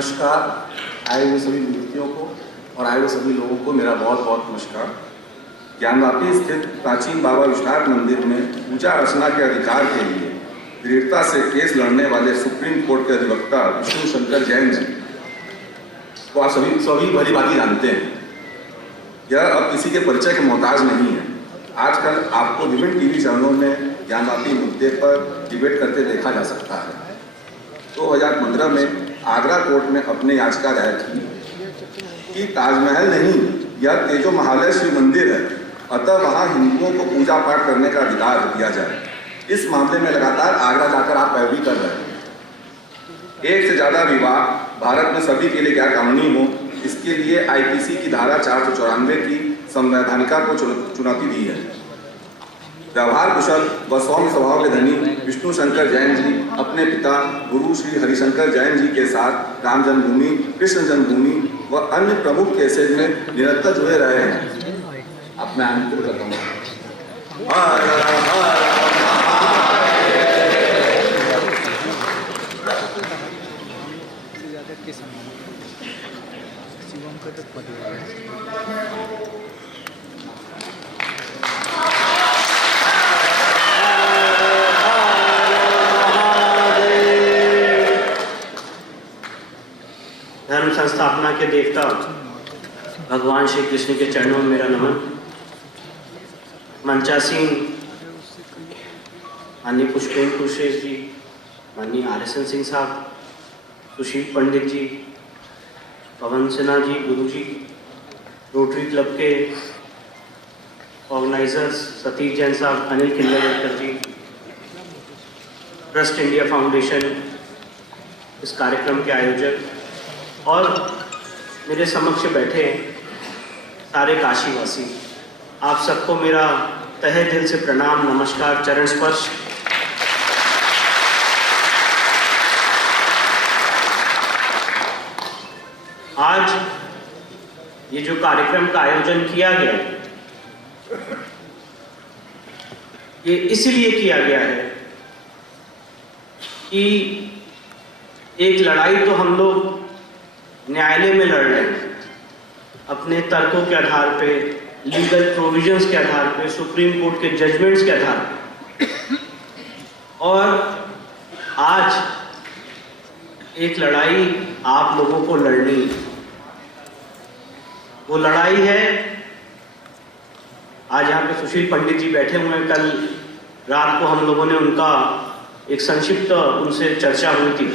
नमस्कार। आए हुए सभी मूर्तियों को और आए हुए सभी लोगों को मेरा बहुत बहुत नमस्कार। ज्ञानवापी स्थित प्राचीन बाबा विश्वनाथ मंदिर में पूजा अर्चना के अधिकार के लिए दृढ़ता से केस लड़ने वाले सुप्रीम कोर्ट के अधिवक्ता विष्णु शंकर जैन जी को आप सभी भली भांति जानते हैं। यह अब किसी के परिचय के मोहताज नहीं है। आजकल आपको विभिन्न टीवी चैनलों में ज्ञानवापी मुद्दे पर डिबेट करते देखा जा सकता है। 2015 में आगरा कोर्ट में अपने याचिका दायर की कि ताजमहल नहीं, यह तेजो महालय शिव मंदिर है, अतः वहां हिंदुओं को पूजा पाठ करने का अधिकार दिया जाए। इस मामले में लगातार आगरा जाकर आप पैरवी कर रहे हैं। एक से ज्यादा विवाह भारत में सभी के लिए गैर कानूनी हो, इसके लिए आईपीसी की धारा 494 की संवैधानिका को चुनौती दी है। व्यवहार कुशल व सौम्य स्वभाव के धनी विष्णु शंकर जैन जी अपने पिता गुरु श्री हरिशंकर जैन जी के साथ राम जन्मभूमि, कृष्ण जन्मभूमि व अन्य प्रमुख केसेज में निरंतर जुड़े रहे हैं। अब मैं आनंद करता हूँ। धर्म संस्थापना के देवता भगवान श्री कृष्ण के चरणों में मेरा नमन। मंचासीन माननीय पुष्पेंद्र कुशरेश जी, माननीय RSN सिंह साहब, सुशील पंडित जी, पवन सिन्हा जी, गुरु जी, रोटरी क्लब के ऑर्गेनाइजर्स सतीश जैन साहब, अनिल किल्लर जी, ट्रस्ट इंडिया फाउंडेशन, इस कार्यक्रम के आयोजक और मेरे समक्ष बैठे सारे काशीवासी, आप सबको मेरा तहे दिल से प्रणाम, नमस्कार, चरण स्पर्श। आज ये जो कार्यक्रम का आयोजन किया गया ये इसलिए किया गया है कि एक लड़ाई तो हम लोग न्यायालय में लड़ रहे हैं, अपने तर्कों के आधार पे, लीगल प्रोविजंस के आधार पे, सुप्रीम कोर्ट के जजमेंट्स के आधार पे। और आज एक लड़ाई आप लोगों को लड़नी, वो लड़ाई है। आज यहाँ पे सुशील पंडित जी बैठे हुए हैं। कल रात को हम लोगों ने उनका एक संक्षिप्त उनसे चर्चा हुई थी,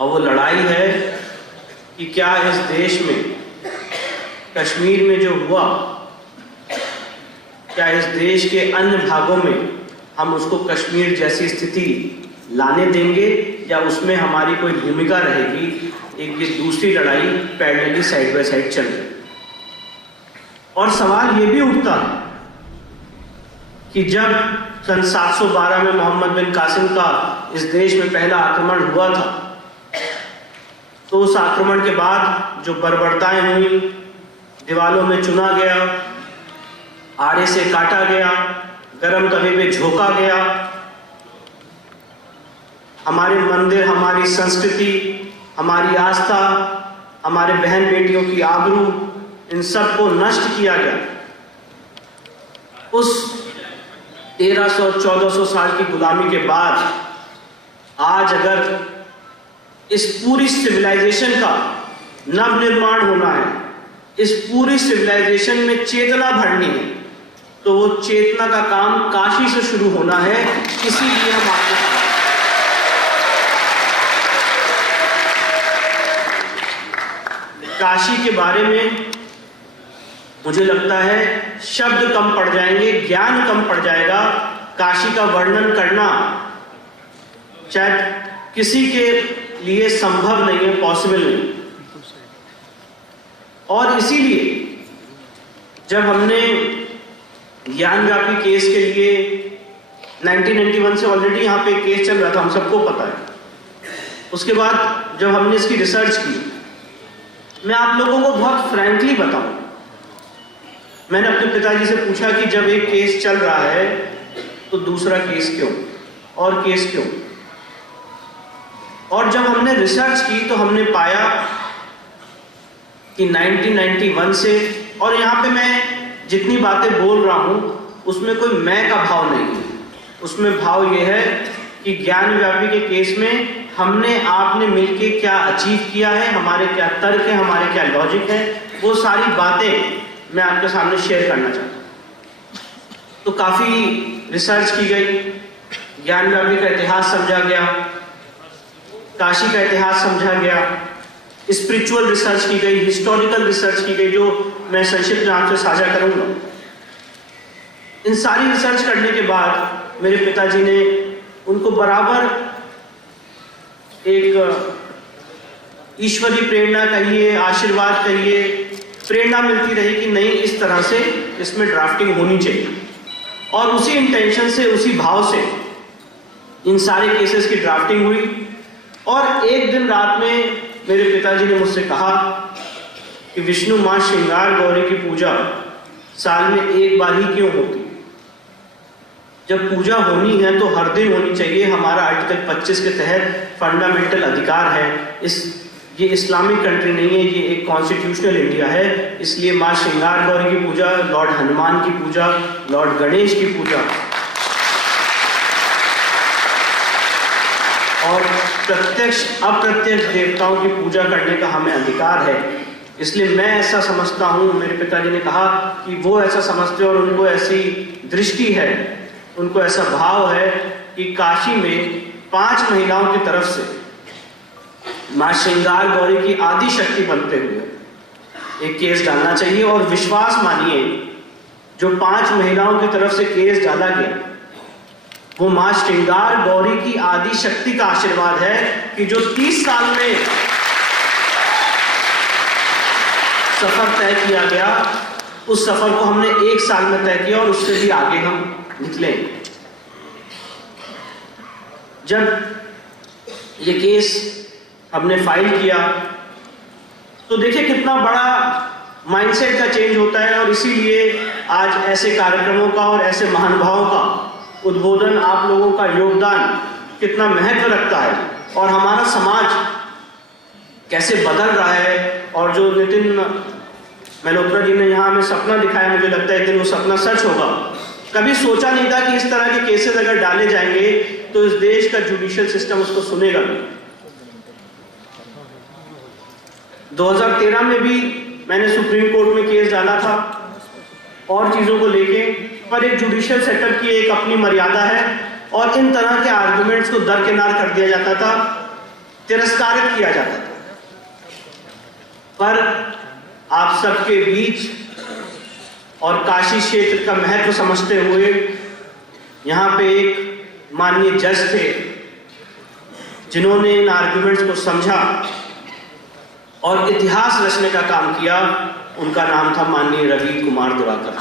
और वो लड़ाई है कि क्या इस देश में कश्मीर में जो हुआ, क्या इस देश के अन्य भागों में हम उसको कश्मीर जैसी स्थिति लाने देंगे, या उसमें हमारी कोई भूमिका रहेगी। एक ये दूसरी लड़ाई पैरेलली साइड बाय साइड चल रही। और सवाल ये भी उठता है कि जब सन 712 में मोहम्मद बिन कासिम का इस देश में पहला आक्रमण हुआ था, तो उस आक्रमण के बाद जो बर्बरताएं हुई, दीवालों में चुना गया, आड़े से काटा गया, गरम तवे पे झोंका गया, हमारे मंदिर, हमारी संस्कृति, हमारी आस्था, हमारे बहन बेटियों की आबरू, इन सब को नष्ट किया गया। उस 1300-1400 साल की गुलामी के बाद आज अगर इस पूरी सिविलाइजेशन का नव निर्माण होना है, इस पूरी सिविलाइजेशन में चेतना भरनी है, तो वो चेतना का काम काशी से शुरू होना है। इसीलिए हम आपको काशी के बारे में मुझे लगता है शब्द कम पड़ जाएंगे, ज्ञान कम पड़ जाएगा। काशी का वर्णन करना शायद किसी के लिए संभव नहीं है, पॉसिबल नहीं। और इसीलिए जब हमने ज्ञानव्यापी केस के लिए 1991 से ऑलरेडी यहाँ पे केस चल रहा था, हम सबको पता है। उसके बाद जब हमने इसकी रिसर्च की, मैं आप लोगों को बहुत फ्रैंकली बताऊं, मैंने अपने पिताजी से पूछा कि जब एक केस चल रहा है तो दूसरा केस क्यों, और केस क्यों। और जब हमने रिसर्च की तो हमने पाया कि 1991 से, और यहाँ पे मैं जितनी बातें बोल रहा हूँ उसमें कोई मैं का भाव नहीं है, उसमें भाव ये है कि ज्ञान व्यापी के केस में हमने आपने मिलके क्या अचीव किया है, हमारे क्या तर्क है, हमारे क्या लॉजिक है, वो सारी बातें मैं आपके सामने शेयर करना चाहता हूँ। तो काफ़ी रिसर्च की गई, ज्ञान व्यापी का इतिहास समझा गया, काशी का इतिहास समझा गया, स्पिरिचुअल रिसर्च की गई, हिस्टोरिकल रिसर्च की गई, जो मैं संक्षिप्त में आपसे साझा करूंगा। इन सारी रिसर्च करने के बाद मेरे पिताजी ने, उनको बराबर एक ईश्वरीय प्रेरणा कहिए, आशीर्वाद कहिए, प्रेरणा मिलती रही कि नहीं, इस तरह से इसमें ड्राफ्टिंग होनी चाहिए। और उसी इंटेंशन से, उसी भाव से इन सारे केसेस की ड्राफ्टिंग हुई। और एक दिन रात में मेरे पिताजी ने मुझसे कहा कि विष्णु माँ श्रृंगार गौरी की पूजा साल में एक बार ही क्यों होती? जब पूजा होनी है तो हर दिन होनी चाहिए। हमारा आर्टिकल 25 के तहत फंडामेंटल अधिकार है। ये इस्लामिक कंट्री नहीं है, ये एक कॉन्स्टिट्यूशनल इंडिया है। इसलिए माँ श्रृंगार गौरी की पूजा, लॉर्ड हनुमान की पूजा, लॉर्ड गणेश की पूजा और प्रत्यक्ष अप्रत्यक्ष देवताओं की पूजा करने का हमें अधिकार है। इसलिए मैं ऐसा समझता हूँ, मेरे पिताजी ने कहा कि वो ऐसा समझते और उनको ऐसी दृष्टि है, उनको ऐसा भाव है कि काशी में 5 महिलाओं की तरफ से माँ श्रृंगार गौरी की आदि शक्ति बनते हुए एक केस डालना चाहिए। और विश्वास मानिए, जो 5 महिलाओं की तरफ से केस डाला गया वो माँ श्रृंगार गौरी की आदि शक्ति का आशीर्वाद है कि जो 30 साल में सफर तय किया गया, उस सफर को हमने 1 साल में तय किया और उससे भी आगे हम निकले। जब ये केस हमने फाइल किया तो देखिए कितना बड़ा माइंडसेट का चेंज होता है। और इसीलिए आज ऐसे कार्यक्रमों का और ऐसे महानुभावों का उद्बोधन, आप लोगों का योगदान कितना महत्व रखता है और हमारा समाज कैसे बदल रहा है। और जो नितिन मल्होत्रा जी ने यहाँ हमें सपना दिखाया, मुझे लगता है एक दिन वो सपना सच होगा। कभी सोचा नहीं था कि इस तरह के केसेस अगर डाले जाएंगे तो इस देश का जुडिशियल सिस्टम उसको सुनेगा भी। 2013 में भी मैंने सुप्रीम कोर्ट में केस डाला था और चीजों को लेके, पर एक जुडिशियल सेटअप की एक अपनी मर्यादा है और इन तरह के आर्गुमेंट्स को दरकिनार कर दिया जाता था, तिरस्कारित किया जाता था। पर आप सबके बीच और काशी क्षेत्र का महत्व समझते हुए यहाँ पे एक माननीय जज थे जिन्होंने इन आर्गुमेंट्स को समझा और इतिहास रचने का काम किया। उनका नाम था माननीय रवि कुमार दिवाकर।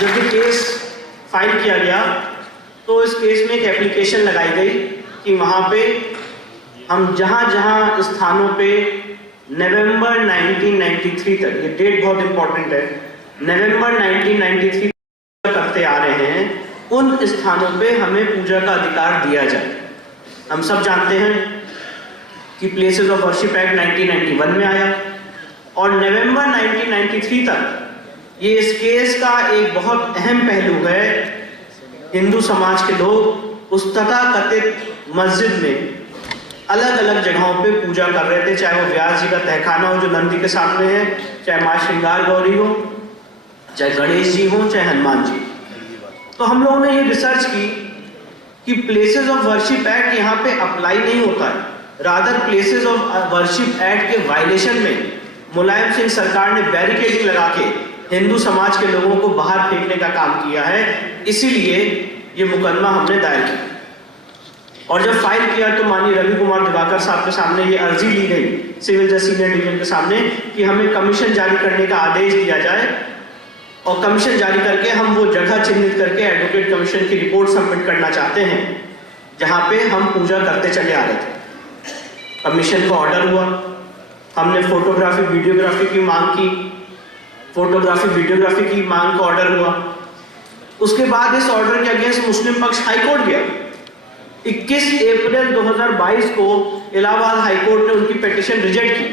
जब ये केस फाइल किया गया तो इस केस में एक एप्लीकेशन लगाई गई कि वहाँ पे हम जहाँ स्थानों पे नवंबर 1993 तक, ये डेट बहुत इंपॉर्टेंट है, नवंबर 1993 करते आ रहे हैं, उन स्थानों पे हमें पूजा का अधिकार दिया जाए। हम सब जानते हैं कि प्लेसेस ऑफ वर्शिप एक्ट 1991 में आया और नवंबर 1993 तक ये इस केस का एक बहुत अहम पहलू है। हिंदू समाज के लोग उस तथाकथित मस्जिद में अलग अलग जगहों पे पूजा कर रहे थे, चाहे वो व्यास जी का तहखाना हो जो नंदी के सामने है, चाहे माँ श्रृंगार गौरी हो, चाहे गणेश जी हो, चाहे हनुमान जी। तो हम लोगों ने ये रिसर्च की कि प्लेसेस ऑफ वर्शिप एक्ट यहाँ पे अप्लाई नहीं होता है, rather places of worship act के वायलेशन में मुलायम सिंह सरकार ने बैरिकेडिंग लगा के हिंदू समाज के लोगों को बाहर फेंकने का काम किया है। इसीलिए ये मुकदमा हमने दायर किया और जब फाइल किया तो माननीय रवि कुमार दिवाकर साहब के सामने ये अर्जी ली गई सिविल जज सीनियर डिवीजन के सामने कि हमें कमीशन जारी करने का आदेश दिया जाए और कमीशन जारी करके हम वो जगह चिन्हित करके एडवोकेट कमीशन की रिपोर्ट सबमिट करना चाहते हैं जहां पे हम पूजा करते चले आ रहे थे। कमीशन का ऑर्डर हुआ, हमने फोटोग्राफी वीडियोग्राफी की मांग की, फोटोग्राफी वीडियोग्राफी की मांग का ऑर्डर हुआ। उसके बाद इस ऑर्डर के अगेंस्ट मुस्लिम पक्ष हाईकोर्ट गया। 21 अप्रैल 2022 को इलाहाबाद हाईकोर्ट ने उनकी पिटीशन रिजेक्ट की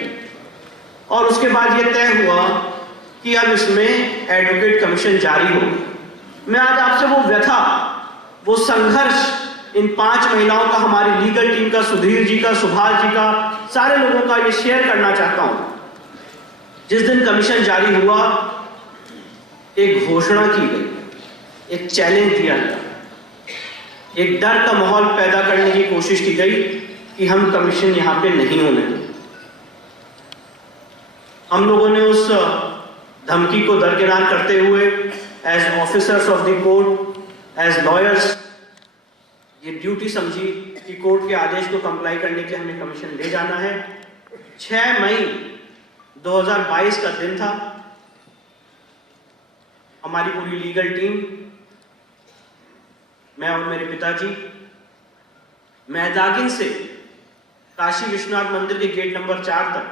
और उसके बाद यह तय हुआ कि अब इसमें एडवोकेट कमीशन जारी हो। मैं आज आपसे वो व्यथा, वो संघर्ष इन 5 महिलाओं का, हमारी लीगल टीम का, सुधीर जी का, सुभाष जी का, सारे लोगों का ये शेयर करना चाहता हूं। जिस दिन कमीशन जारी हुआ, एक घोषणा की गई, एक चैलेंज दिया गया, एक डर का माहौल पैदा करने की कोशिश की गई कि हम कमीशन यहां पे नहीं होने देंगे। हम लोगों ने उस धमकी को दरकिनार करते हुए as officers of the court, as lawyers, ये ड्यूटी समझी कि कोर्ट के आदेश को कंप्लाई करने के लिए हमें कमीशन ले जाना है। 6 मई 2022 का दिन था। हमारी पूरी लीगल टीम, मैं और मेरे पिताजी, मैदागिन से काशी विश्वनाथ मंदिर के गेट नंबर 4 तक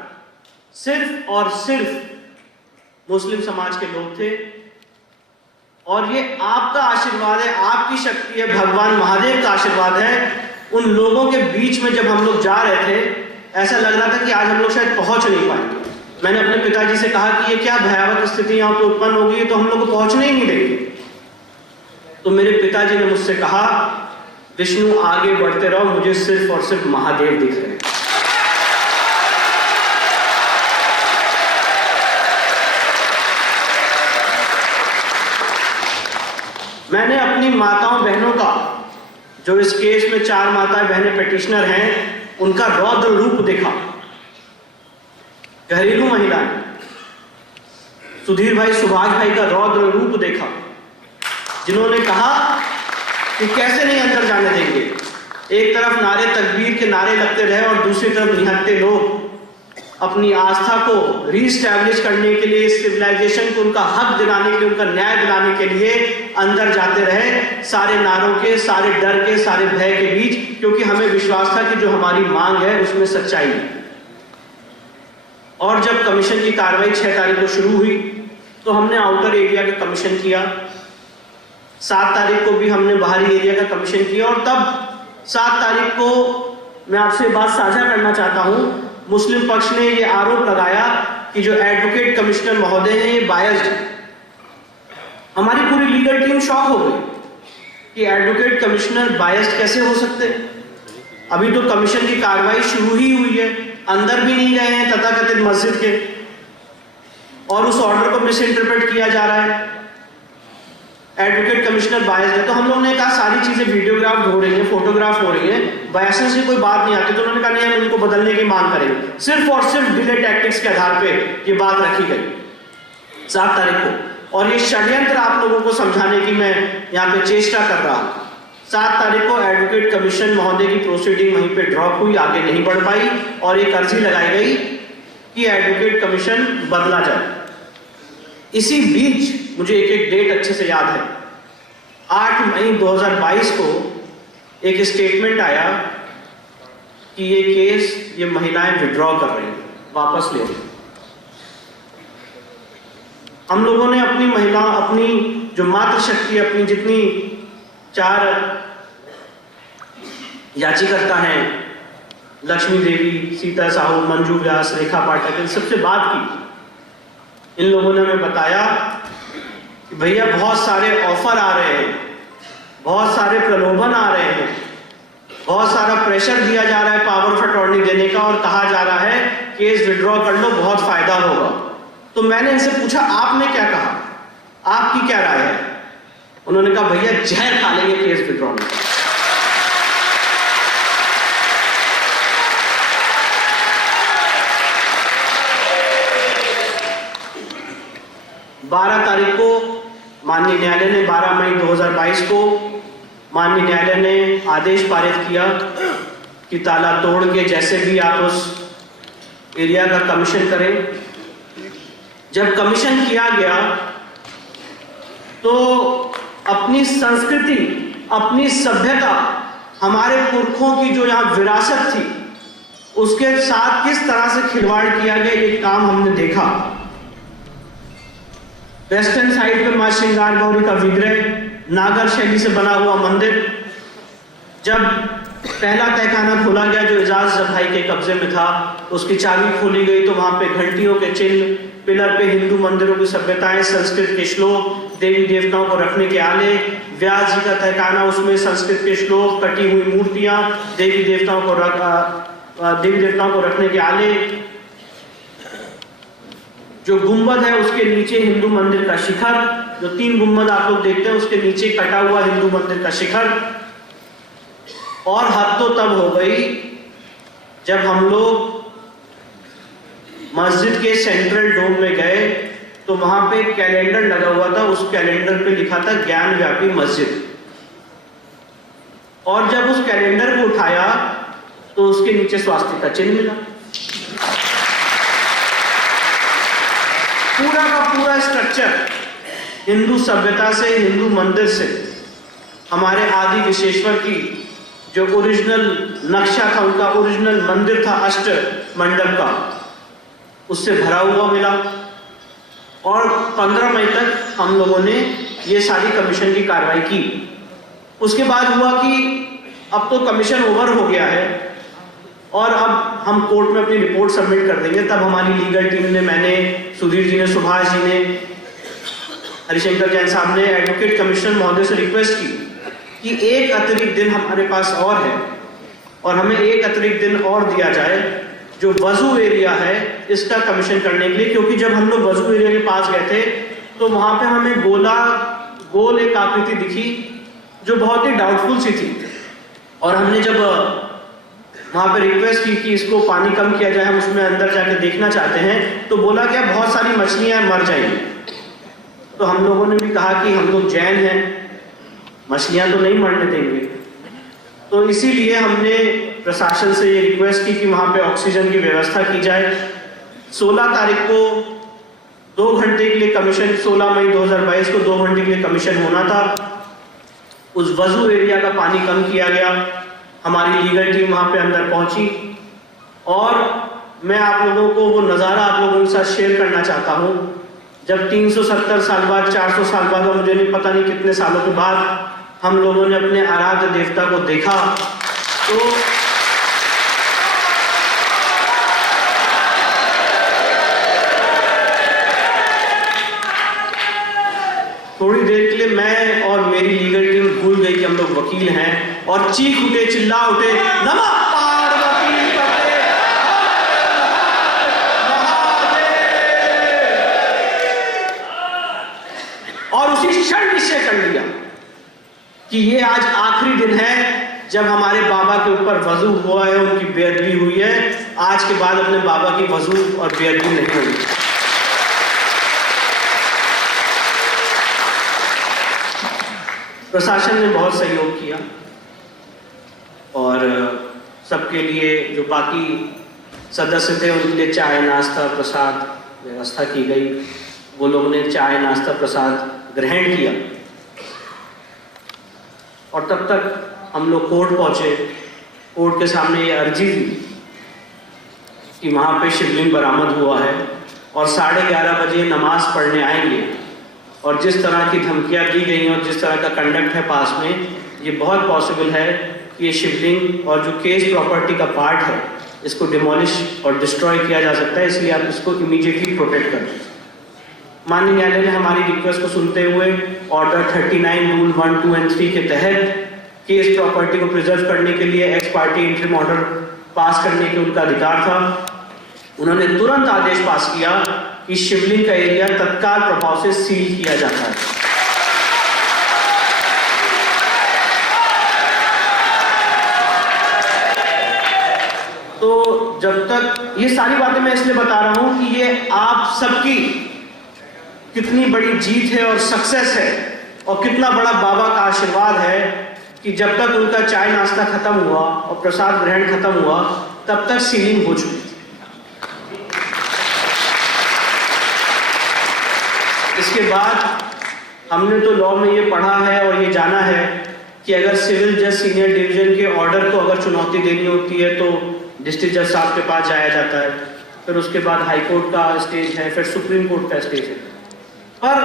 सिर्फ और सिर्फ मुस्लिम समाज के लोग थे। और ये आपका आशीर्वाद है, आपकी शक्ति है, भगवान महादेव का आशीर्वाद है। उन लोगों के बीच में जब हम लोग जा रहे थे, ऐसा लग रहा था कि आज हम लोग शायद पहुंच नहीं पाएंगे। मैंने अपने पिताजी से कहा कि ये क्या भयावह स्थिति यहाँ पे उत्पन्न हो गई, तो हम लोग को पहुंचने ही नहीं देंगे। तो मेरे पिताजी ने मुझसे कहा, विष्णु आगे बढ़ते रहो, मुझे सिर्फ और सिर्फ महादेव दिख रहे हैं। मैंने अपनी माताओं बहनों का, जो इस केस में 4 माताएं बहनें पिटिशनर हैं, उनका रौद्र रूप देखा। घरेलू महिलाएं, सुधीर भाई, सुभाष भाई का रौद्र रूप देखा, जिन्होंने कहा कि कैसे नहीं अंदर जाने देंगे। एक तरफ नारे तकबीर के नारे लगते रहे और दूसरी तरफ निहत्थे लोग अपनी आस्था को रीस्टैब्लिश करने के लिए, सिविलाइजेशन को उनका हक दिलाने के लिए, उनका न्याय दिलाने के लिए अंदर जाते रहे, सारे नारों के, सारे डर के, सारे भय के बीच, क्योंकि हमें विश्वास था कि जो हमारी मांग है उसमें सच्चाई है। और जब कमीशन की कार्रवाई 6 तारीख को शुरू हुई, तो हमने आउटर एरिया का कमीशन किया। 7 तारीख को भी हमने बाहरी एरिया का कमीशन किया। और तब 7 तारीख को मैं आपसे बात साझा करना चाहता हूं, मुस्लिम पक्ष ने ये आरोप लगाया कि जो एडवोकेट कमिश्नर महोदय हैं ये बायस्ड। हमारी पूरी लीगल टीम शॉक हो गई कि एडवोकेट कमिश्नर बायस्ड कैसे हो सकते। अभी तो कमीशन की कार्रवाई शुरू ही हुई है, अंदर भी नहीं गए हैं तथाकथित मस्जिद के, और उस ऑर्डर को मिस इंटरप्रेट किया जा रहा है। एडवोकेट कमिश्नर बायस्ड है। तो हम लोगों ने कहा सारी चीजें वीडियोग्राफ हो रही है, फोटोग्राफ हो रही है, बायसनेस से कोई बात नहीं आती। तो उन्होंने कहा नहीं, हम इनको बदलने की मांग करेंगे। सिर्फ और सिर्फ डिले टैक्टिक्स के आधार पे ये बात रखी गई 7 तारीख को। और ये षड्यंत्र आप लोगों को समझाने की मैं यहाँ पे चेष्टा कर रहा हूं। 7 तारीख को एडवोकेट कमीशन महोदय की प्रोसीडिंग वहीं पे ड्रॉप हुई, आगे नहीं बढ़ पाई, और एक अर्जी लगाई गई कि एडवोकेट कमीशन बदला जाए। इसी बीच मुझे एक डेट अच्छे से याद है, 8 मई 2022 को एक स्टेटमेंट आया कि ये केस, ये महिलाएं विड्रॉ कर रही हैं, वापस ले रही। हम लोगों ने अपनी महिला, अपनी जो मातृशक्ति, अपनी जितनी 4 याचिकर्ता हैं, लक्ष्मी देवी, सीता साहू, मंजू व्यास, रेखा पाठक, इन सबसे बात की। इन लोगों ने हमें बताया कि भैया बहुत सारे ऑफर आ रहे हैं, बहुत सारे प्रलोभन आ रहे हैं, बहुत सारा प्रेशर दिया जा रहा है पावर ऑफ अटॉर्नी देने का, और कहा जा रहा है केस विड्रॉ कर लो, बहुत फायदा होगा। तो मैंने इनसे पूछा, आपने क्या कहा, आपकी क्या राय है? उन्होंने कहा भैया जहर खा लेंगे केस विड्रॉ में। 12 तारीख को माननीय न्यायालय ने, 12 मई 2022 को माननीय न्यायालय ने आदेश पारित किया कि ताला तोड़ के जैसे भी आप उस एरिया का कमीशन करें। जब कमीशन किया गया तो अपनी संस्कृति, अपनी सभ्यता, हमारे पुरखों की जो यहाँ विरासत थी, उसके साथ किस तरह से खिलवाड़ किया गया, ये काम हमने देखा। वेस्टर्न साइड पे मां श्रृंगार गौरी का विग्रह, नागर शैली से बना हुआ मंदिर। जब पहला तहखाना खोला गया जो एजाज भाई के कब्जे में था, उसकी चाबी खोली गई तो वहां पे घंटियों के चिन्ह, पिलर पे हिंदू मंदिरों की सभ्यताएं, संस्कृत के श्लोक, देवी देवताओं को रखने के आले, व्यास जी का तहखाना, उसमें संस्कृत के श्लोक, कटी हुई मूर्तियां, देवी देवताओं को रखने के आले। जो गुंबद है उसके नीचे हिंदू मंदिर का शिखर, जो 3 गुंबद आप लोग देखते हैं उसके नीचे कटा हुआ हिंदू मंदिर का शिखर। और हद तो तब हो गई जब हम लोग मस्जिद के सेंट्रल डोम में गए तो वहां पे कैलेंडर लगा हुआ था, उस कैलेंडर पे लिखा था ज्ञान व्यापी मस्जिद। और जब उस कैलेंडर को उठाया तो उसके नीचे स्वास्तिक का चिन्ह मिला। पूरा का पूरा स्ट्रक्चर हिंदू सभ्यता से, हिंदू मंदिर से, हमारे आदि विश्वेश्वर की जो ओरिजिनल नक्शा था, उनका ओरिजिनल मंदिर था अष्ट मंडप का, उससे भरा हुआ मिला। और 15 मई तक हम लोगों ने ये सारी कमीशन की कार्रवाई की। उसके बाद हुआ कि अब तो कमीशन ओवर हो गया है और अब हम कोर्ट में अपनी रिपोर्ट सबमिट कर देंगे। तब हमारी लीगल टीम ने, मैंने, सुधीर जी ने, सुभाष जी ने, हरिशंकर जैन साहब ने एडवोकेट कमिश्नर महोदय से रिक्वेस्ट की कि एक अतिरिक्त दिन हमारे पास और है और हमें एक अतिरिक्त दिन और दिया जाए जो वजू एरिया है इसका कमीशन करने के लिए। क्योंकि जब हम लोग वजू एरिया के पास गए थे तो वहां पे हमें गोल एक आकृति दिखी जो बहुत ही डाउटफुल सी थी। और हमने जब वहां पे रिक्वेस्ट की कि इसको पानी कम किया जाए, हम उसमें अंदर जाके देखना चाहते हैं, तो बोला क्या बहुत सारी मछलियां मर जाएंगी। तो हम लोगों ने भी कहा कि हम लोग जैन हैं, मछलियां तो नहीं मरने देंगे। तो इसीलिए हमने प्रशासन से ये रिक्वेस्ट की कि वहां पे ऑक्सीजन की व्यवस्था की जाए। 16 तारीख को 2 घंटे के लिए कमीशन, 16 मई 2022 को 2 घंटे के लिए कमीशन होना था। उस वजू एरिया का पानी कम किया गया। हमारी लीगल टीम वहां पे अंदर पहुंची और मैं आप लोगों को वो नज़ारा आप लोगों के साथ शेयर करना चाहता हूं। जब 370 साल बाद, 400 साल बाद, मुझे नहीं पता नहीं कितने सालों के बाद हम लोगों ने अपने आराध्य देवता को देखा तो थोड़ी देर के लिए मैं और मेरी लीगल टीम भूल गई कि हम लोग वकील हैं और चीख उठे, चिल्ला उठे, नमः पार्वती पते और उसी क्षण निश्चय कर लिया कि ये आज आखिरी दिन है जब हमारे बाबा के ऊपर वजू हुआ है, उनकी बेअदबी हुई है। आज के बाद अपने बाबा की वजू और बेअदबी नहीं होगी। प्रशासन ने बहुत सहयोग किया और सबके लिए जो बाकी सदस्य थे उनके लिए चाय, नाश्ता, प्रसाद व्यवस्था की गई। वो लोगों ने चाय, नाश्ता, प्रसाद ग्रहण किया और तब तक हम लोग कोर्ट पहुंचे। कोर्ट के सामने ये अर्जी थी कि वहाँ पे शिवलिंग बरामद हुआ है और 11:30 बजे नमाज पढ़ने आएंगे। और जिस तरह की धमकियाँ दी गई और जिस तरह का कंडक्ट है पास में, ये बहुत पॉसिबल है कि ये शिवलिंग और जो केस प्रॉपर्टी का पार्ट है इसको डिमोलिश और डिस्ट्रॉय किया जा सकता है, इसलिए आप इसको इमीडिएटली प्रोटेक्ट करें। माननीय न्यायालय ने हमारी रिक्वेस्ट को सुनते हुए ऑर्डर 39 रूल 1, 2 और 3 के तहत केस प्रॉपर्टी को प्रिजर्व करने के लिए x party interim order pass करने के उनका अधिकार था। उन्होंने तुरंत आदेश पास किया कि शिवलिंग का एरिया तत्काल प्रभाव से सील किया जाता है। तो जब तक ये सारी बातें मैं इसलिए बता रहा हूं कि ये आप सबकी कितनी बड़ी जीत है और सक्सेस है और कितना बड़ा बाबा का आशीर्वाद है कि जब तक उनका चाय नाश्ता खत्म हुआ और प्रसाद ग्रहण खत्म हुआ तब तक सीलिंग हो चुकी थी। इसके बाद हमने तो लॉ में ये पढ़ा है और ये जाना है कि अगर सिविल जज सीनियर डिवीजन के ऑर्डर को अगर चुनौती देनी होती है तो डिस्ट्रिक्ट जज साहब के पास जाया जाता है, फिर उसके बाद हाई कोर्ट का स्टेज है, फिर सुप्रीम कोर्ट का स्टेज है। पर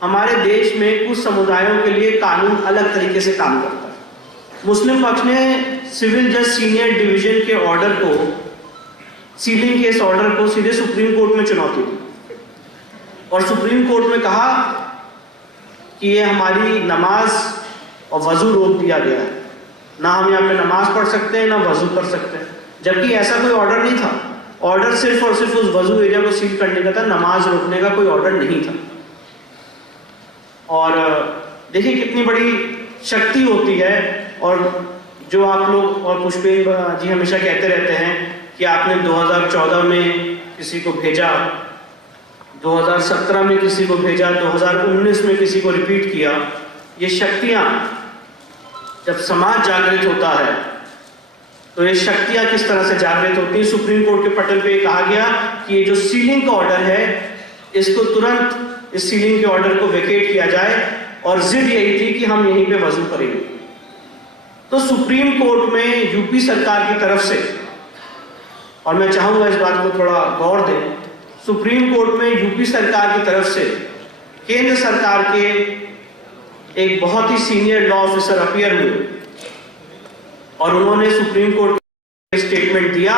हमारे देश में कुछ समुदायों के लिए कानून अलग तरीके से काम करता है। मुस्लिम पक्ष ने सिविल जज सीनियर डिवीजन के ऑर्डर को, सीलिंग केस ऑर्डर को सीधे सुप्रीम कोर्ट में चुनौती दी और सुप्रीम कोर्ट में कहा कि ये हमारी नमाज और वजू रोक दिया गया है, ना हम यहाँ पे नमाज पढ़ सकते हैं ना वजू कर सकते हैं, जबकि ऐसा कोई ऑर्डर नहीं था। ऑर्डर सिर्फ और सिर्फ उस वजू एरिया को सील करने का था, नमाज रोकने का कोई ऑर्डर नहीं था। और देखिए कितनी बड़ी शक्ति होती है। और जो आप लोग और पुष्पेन जी हमेशा कहते रहते हैं कि आपने 2014 में किसी को भेजा, 2017 में किसी को भेजा, 2019 में किसी को रिपीट किया। ये शक्तियां, जब समाज जागृत होता है तो ये शक्तियां किस तरह से जागृत होती हैं। सुप्रीम कोर्ट के पटल पे कहा गया कि ये जो सीलिंग का ऑर्डर है, इसको तुरंत इस सीलिंग के ऑर्डर को वेकेट किया जाए, और जिद यही थी कि हम यहीं पे वजू करेंगे। तो सुप्रीम कोर्ट में यूपी सरकार की तरफ से, और मैं चाहूंगा इस बात को थोड़ा गौर दें, सुप्रीम कोर्ट में यूपी सरकार की तरफ से केंद्र सरकार के एक बहुत ही सीनियर लॉ ऑफिसर अपीयर हुए और उन्होंने सुप्रीम कोर्ट को स्टेटमेंट दिया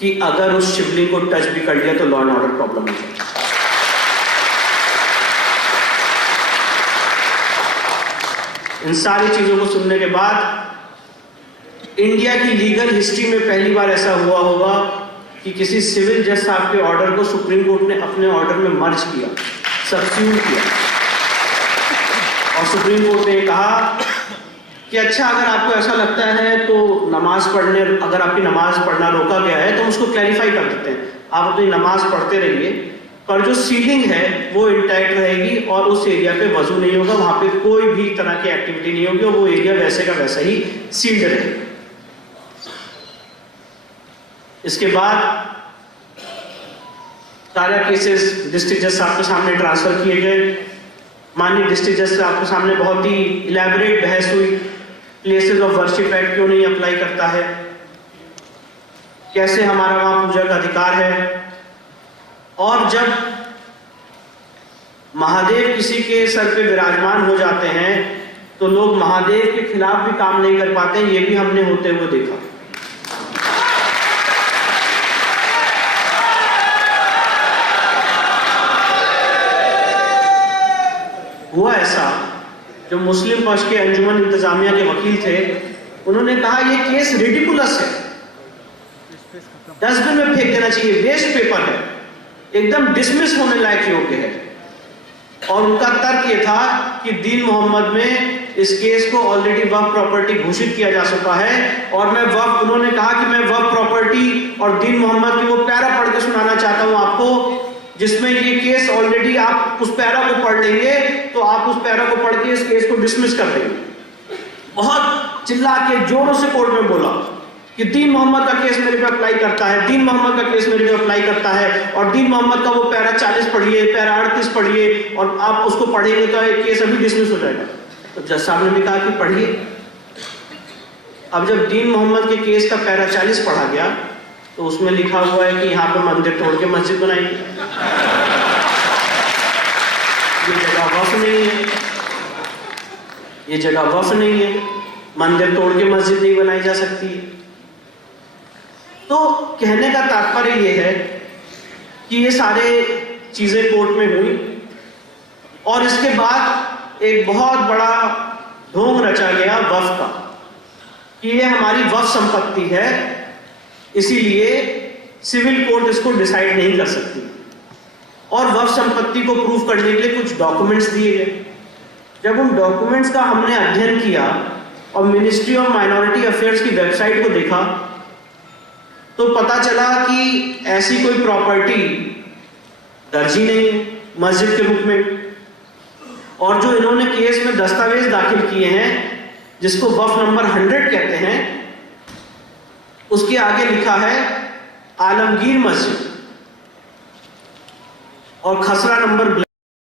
कि अगर उस शिवलिंग को टच भी कर लिया तो लॉ एंड ऑर्डर प्रॉब्लम हो जाएगी। इन सारी चीजों को सुनने के बाद इंडिया की लीगल हिस्ट्री में पहली बार ऐसा हुआ होगा कि किसी सिविल जज साहब के ऑर्डर को सुप्रीम कोर्ट ने अपने ऑर्डर में मर्ज किया, सब्स्टिट्यूट किया। और सुप्रीम कोर्ट ने कहा कि अच्छा, अगर आपको ऐसा लगता है तो नमाज पढ़ने, अगर आपकी नमाज पढ़ना रोका गया है तो हम उसको क्लैरिफाई कर देते हैं, आप अपनी नमाज पढ़ते रहिए, पर जो सीलिंग है वो इंटैक्ट रहेगी और उस एरिया पे वजू नहीं होगा, वहां पे कोई भी तरह की एक्टिविटी नहीं होगी और वो एरिया वैसे का वैसा ही सील्ड रहेगा। इसके बाद सारे केसेस डिस्ट्रिक्ट जज साहब के सामने ट्रांसफर किए गए। माननीय डिस्ट्रिक्ट जज साहब के सामने बहुत ही इलैबोरेट बहस हुई, प्लेसेस ऑफ वर्शिप एक्ट क्यों नहीं अप्लाई करता है, कैसे हमारा वहां पूजा का अधिकार है। और जब महादेव किसी के सर पे विराजमान हो जाते हैं तो लोग महादेव के खिलाफ भी काम नहीं कर पाते, ये भी हमने होते हुए देखा। हुआ ऐसा, जो मुस्लिम पक्ष के अंजुमन इंतजामिया के वकील थे, उन्होंने कहा ये केस रिडिकुलस है, डस्टबिन में फेंक देना चाहिए, वेस्ट पेपर है, एकदम डिसमिस होने लायक योग्य है। और उनका तर्क ये था कि दीन मोहम्मद में इस केस को ऑलरेडी वक्फ प्रॉपर्टी घोषित किया जा चुका है, और मैं वक्फ, उन्होंने कहा कि मैं वक्फ प्रॉपर्टी और दीन मोहम्मद की वो पैरा पढ़ के सुनाना चाहता हूं आपको, जिसमें ये केस ऑलरेडी, आप उस पैरा को पढ़ लेंगे तो आप उस पैरा को पढ़ के इस केस को डिसमिस कर देंगे। बहुत चिल्ला के जोरों से कोर्ट में बोला कि दीन मोहम्मद का केस मेरे पे अप्लाई करता है, दीन मोहम्मद का केस मेरे पे अप्लाई करता है, और दीन मोहम्मद का वो पैरा 40 पढ़िए, पैरा 38 पढ़िए, और आप उसको पढ़ेंगे तो ये केस अभी डिसमिस हो जाएगा। तो जज साहब ने भी कहा कि पढ़िए। अब जब दीन मोहम्मद के केस का पैरा 40 पढ़ा गया तो उसमें लिखा हुआ है कि यहाँ पे मंदिर तोड़ के मस्जिद बनाएंगे, ये जगह वक्फ नहीं है, ये जगह वक्फ नहीं है, मंदिर तोड़ के मस्जिद नहीं बनाई जा सकती। तो कहने का तात्पर्य ये है कि ये सारे चीजें कोर्ट में हुई, और इसके बाद एक बहुत बड़ा ढोंग रचा गया वक्फ का कि ये हमारी वक्फ संपत्ति है, इसीलिए सिविल कोर्ट इसको डिसाइड नहीं कर सकती। और वक्फ संपत्ति को प्रूव करने के लिए कुछ डॉक्यूमेंट्स दिए गए। जब उन डॉक्यूमेंट्स का हमने अध्ययन किया और मिनिस्ट्री ऑफ माइनॉरिटी अफेयर्स की वेबसाइट को देखा तो पता चला कि ऐसी कोई प्रॉपर्टी दर्ज ही नहीं है मस्जिद के रूप में। और जो इन्होंने केस में दस्तावेज दाखिल किए हैं, जिसको वक्फ नंबर 100 कहते हैं, उसके आगे लिखा है आलमगीर मस्जिद, और खसरा नंबर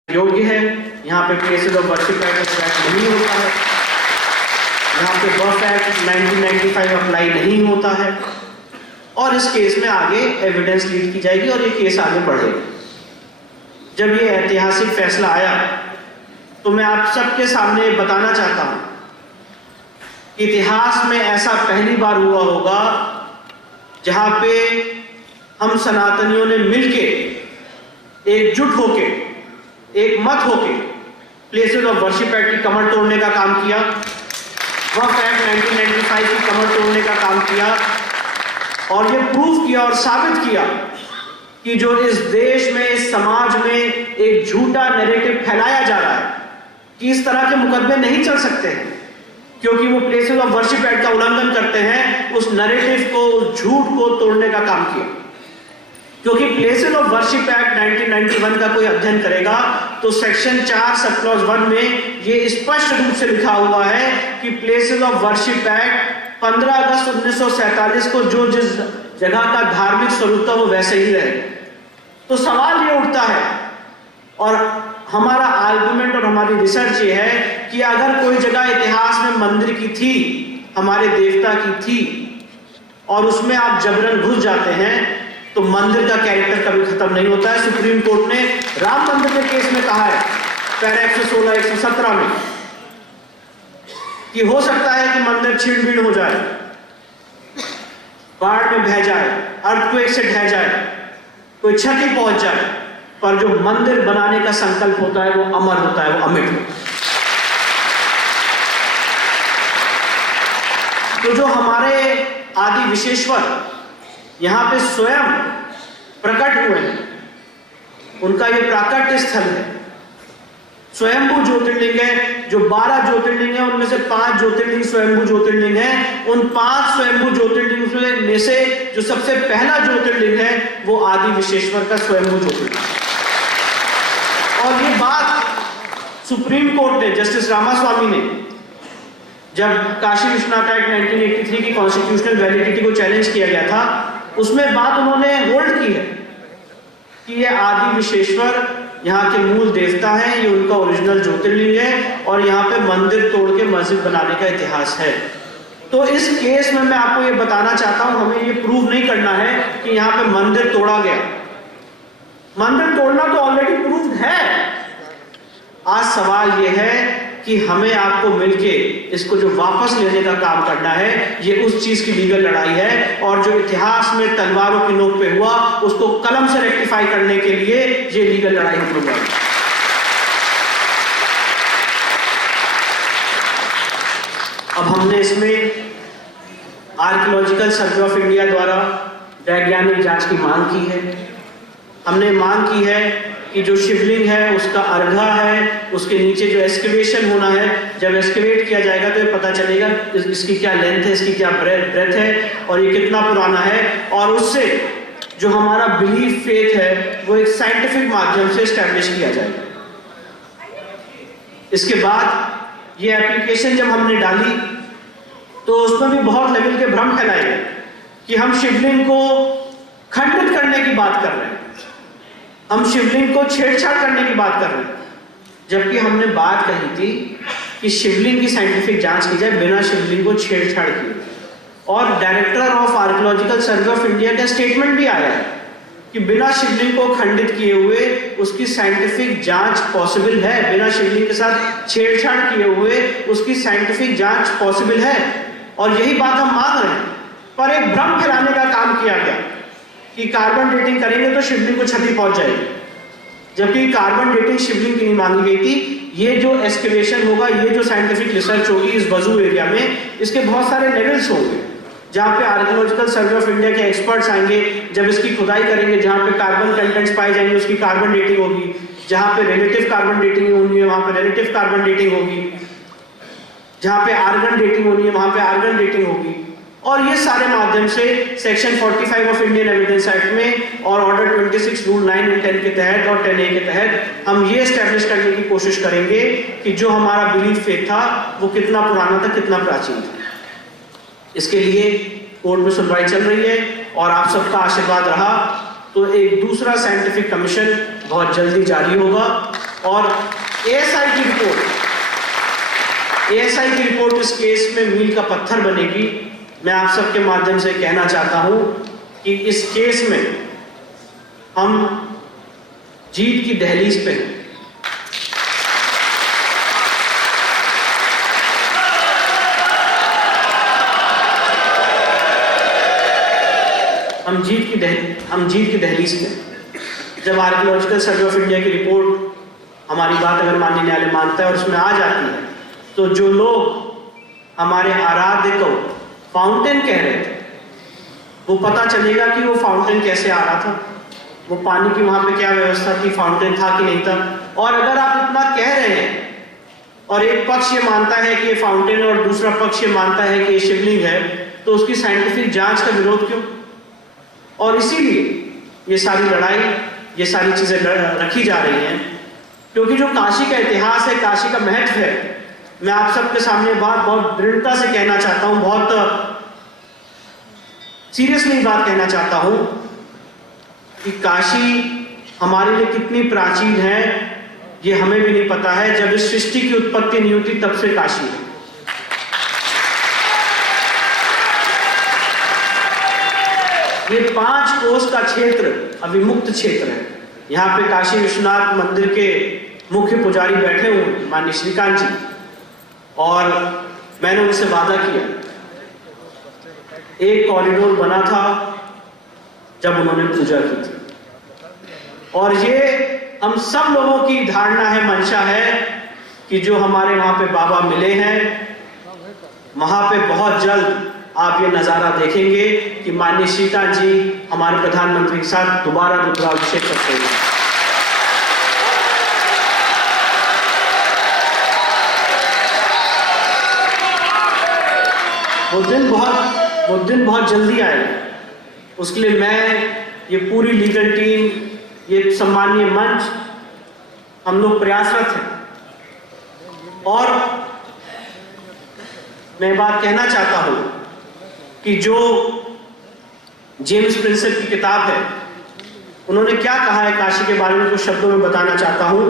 योग्य है। यहाँ पे प्लेसेस ऑफ वर्शिप एक्ट नहीं होता है, यहाँ पे वक्फ एक्ट 1995 अप्लाई नहीं होता है, और इस केस में आगे एविडेंस लीड की जाएगी और ये केस आगे बढ़ेगा। जब ये ऐतिहासिक फैसला आया तो मैं आप सबके सामने बताना चाहता हूं, इतिहास में ऐसा पहली बार हुआ होगा जहां पे हम सनातनियों ने मिलके एकजुट होके एक मत होके प्लेसेस ऑफ वर्शिप एक्ट की कमर तोड़ने का काम किया, वक्फ एक्ट 1995 की कमर तोड़ने का काम किया और ये प्रूव किया और साबित किया कि जो इस देश में, इस समाज में एक झूठा नैरेटिव फैलाया जा रहा है कि इस तरह के मुकदमे नहीं चल सकते हैं क्योंकि वो प्लेसेस ऑफ वर्शिप एक्ट का उल्लंघन करते हैं, उस नैरेटिव को, उस झूठ को तोड़ने का काम किया। क्योंकि प्लेसेस ऑफ वर्शिप एक्ट 1991 का कोई अध्ययन करेगा तो सेक्शन 4 सब क्लॉज 1 में ये स्पष्ट रूप से लिखा हुआ है कि प्लेसेस ऑफ वर्शिप एक्ट 15 अगस्त 1947 को जो जिस जगह का धार्मिक स्वरूप था वो वैसे ही रहे। तो सवाल ये उठता है और हमारा आर्गुमेंट और हमारी रिसर्च ये है कि अगर कोई जगह इतिहास में मंदिर की थी, हमारे देवता की थी और उसमें आप जबरन घुस जाते हैं तो मंदिर का कैरेक्टर कभी खत्म नहीं होता है। सुप्रीम कोर्ट ने राम मंदिर के केस में कहा है पैरा 116 117 में कि हो सकता है कि मंदिर छीन-बीन हो जाए, बाढ़ में बह जाए, अर्थक्वेक से ढह जाए, कोई क्षति पहुंच जाए, पर जो मंदिर बनाने का संकल्प होता है वो अमर होता है, वो अमिट होता है। तो जो हमारे आदि विशेश्वर यहां पे स्वयं प्रकट हुए हैं, उनका ये प्राकट्य स्थल है, स्वयंभू ज्योतिर्लिंग है। जो 12 ज्योतिर्लिंग है उनमें से 5 ज्योतिर्लिंग स्वयंभू ज्योतिर्लिंग है। उन 5 स्वयंभू ज्योतिर्लिंग में से जो सबसे पहला ज्योतिर्लिंग है वो आदि विशेश्वर का स्वयंभू ज्योतिर्लिंग। और ये बात सुप्रीम कोर्ट ने, जस्टिस रामास्वामी ने, जब काशी विश्वनाथ एक्ट 1983 की कॉन्स्टिट्यूशनल वैलिडिटी को चैलेंज किया गया था, उसमें बात उन्होंने होल्ड की है कि ये आदि विशेश्वर यहाँ के मूल देवता हैं, ये उनका ओरिजिनल ज्योतिर्लिंग है और यहाँ पे मंदिर तोड़ के मस्जिद बनाने का इतिहास है। तो इस केस में मैं आपको ये बताना चाहता हूँ, हमें ये प्रूव नहीं करना है कि यहाँ पे मंदिर तोड़ा गया। मंदिर तोड़ना तो ऑलरेडी प्रूव्ड है। आज सवाल ये है कि हमें आपको मिलके इसको जो वापस लेने का काम करना है, ये उस चीज की लीगल लड़ाई है और जो इतिहास में तलवारों की नोक पे हुआ उसको कलम से रेक्टिफाई करने के लिए ये लीगल लड़ाई हम लोग लड़ेंगे। अब हमने इसमें आर्कियोलॉजिकल सर्वे ऑफ इंडिया द्वारा वैज्ञानिक जांच की मांग की है। हमने मांग की है कि जो शिवलिंग है उसका अर्घा है, उसके नीचे जो एक्सकेवेशन होना है, जब एक्सकेवेट किया जाएगा तो ये पता चलेगा इसकी क्या लेंथ है, इसकी क्या ब्रेथ है और ये कितना पुराना है। और उससे जो हमारा बिलीफ फेथ है वो एक साइंटिफिक माध्यम से एस्टैब्लिश किया जाएगा। इसके बाद ये एप्लीकेशन जब हमने डाली तो उसमें भी बहुत लेवल के भ्रम फैलाए गए कि हम शिवलिंग को खंडित करने की बात कर रहे हैं, हम शिवलिंग को छेड़छाड़ करने की बात कर रहे हैं, जबकि हमने बात कही थी कि शिवलिंग की साइंटिफिक जांच की जाए बिना शिवलिंग को छेड़छाड़ किए। और director of archaeological survey of India का स्टेटमेंट भी आया है कि बिना शिवलिंग को खंडित किए हुए उसकी साइंटिफिक जांच पॉसिबल है, बिना शिवलिंग के साथ छेड़छाड़ किए हुए उसकी साइंटिफिक जांच पॉसिबल है। और यही बात हम मांग रहे हैं, पर एक भ्रम फैलाने का काम किया गया कि कार्बन डेटिंग करेंगे तो शिवलिंग को क्षति पहुंच जाएगी, जबकि कार्बन डेटिंग शिवलिंग की नहीं मांगी गई थी। ये जो एक्सकेवेशन होगा, ये जो साइंटिफिक रिसर्च होगी इस वजू एरिया में, इसके बहुत सारे लेवल्स होंगे जहाँ पे आर्कियोलॉजिकल सर्वे ऑफ इंडिया के एक्सपर्ट्स आएंगे, जब इसकी खुदाई करेंगे, जहाँ पे कार्बन कंटेंट्स पाए जाएंगे उसकी कार्बन डेटिंग होगी, जहाँ पे रिलेटिव कार्बन डेटिंग होनी है वहाँ पे रिलेटिव कार्बन डेटिंग होगी, जहाँ पे आर्गन डेटिंग होनी है वहाँ पे आर्गन डेटिंग होगी। और ये सारे माध्यम से section 45 of Indian evidence act में और ऑर्डर 26 रूल 9 एंड 10 के तहत और 10A के तहत हम ये एस्टैब्लिश करने की कोशिश करेंगे कि जो हमारा बिलीफ फेथ था वो कितना पुराना था, कितना प्राचीन था। इसके लिए कोर्ट में सुनवाई चल रही है और आप सबका आशीर्वाद रहा तो एक दूसरा साइंटिफिक कमीशन बहुत जल्दी जारी होगा और ASI की रिपोर्ट इस केस में मील का पत्थर बनेगी। मैं आप सबके माध्यम से कहना चाहता हूं कि इस केस में हम जीत की दहलीज पे हैं। हम जीत की दहलीज पे। जब आर्कियोलॉजिकल सर्वे ऑफ इंडिया की रिपोर्ट हमारी बात अगर माननीय न्यायालय मानता है और उसमें आ जाती है, तो जो लोग हमारे आराध्य को फाउंटेन कह रहे थे, वो पता चलेगा कि वो फाउंटेन कैसे आ रहा था, वो पानी की वहां पे क्या व्यवस्था थी, फाउंटेन था कि नहीं था। और अगर आप इतना कह रहे हैं और एक पक्ष ये मानता है कि ये फाउंटेन और दूसरा पक्ष ये मानता है कि ये शिवलिंग है, तो उसकी साइंटिफिक जांच का विरोध क्यों? और इसीलिए ये सारी लड़ाई, ये सारी चीजें रखी जा रही हैं, क्योंकि जो काशी का इतिहास है, काशी का महत्व है, मैं आप सबके सामने बात बहुत दृढ़ता से कहना चाहता हूं, बहुत सीरियसली बात कहना चाहता हूं कि काशी हमारे लिए कितनी प्राचीन है ये हमें भी नहीं पता है। जब इस सृष्टि की उत्पत्ति नहीं हुई तब से काशी है। ये 5 कोस का क्षेत्र अविमुक्त क्षेत्र है। यहाँ पे काशी विश्वनाथ मंदिर के मुख्य पुजारी बैठे हुए माननीय श्रीकांत जी, और मैंने उनसे वादा किया, एक कॉरिडोर बना था जब उन्होंने पूजा की थी, और ये हम सब लोगों की धारणा है, मंशा है कि जो हमारे वहां पे बाबा मिले हैं, वहां पे बहुत जल्द आप ये नजारा देखेंगे कि माननीय श्रीकांत जी हमारे प्रधानमंत्री के साथ दोबारा रुद्राभिषेक करते हैं। वो दिन बहुत जल्दी आएगा। उसके लिए मैं, ये पूरी लीगल टीम, ये सम्मानीय मंच, हम लोग प्रयासरत हैं। और मैं बात कहना चाहता हूं कि जो जेम्स प्रिंसेप की किताब है, उन्होंने क्या कहा है काशी के बारे में, कुछ शब्दों में बताना चाहता हूं।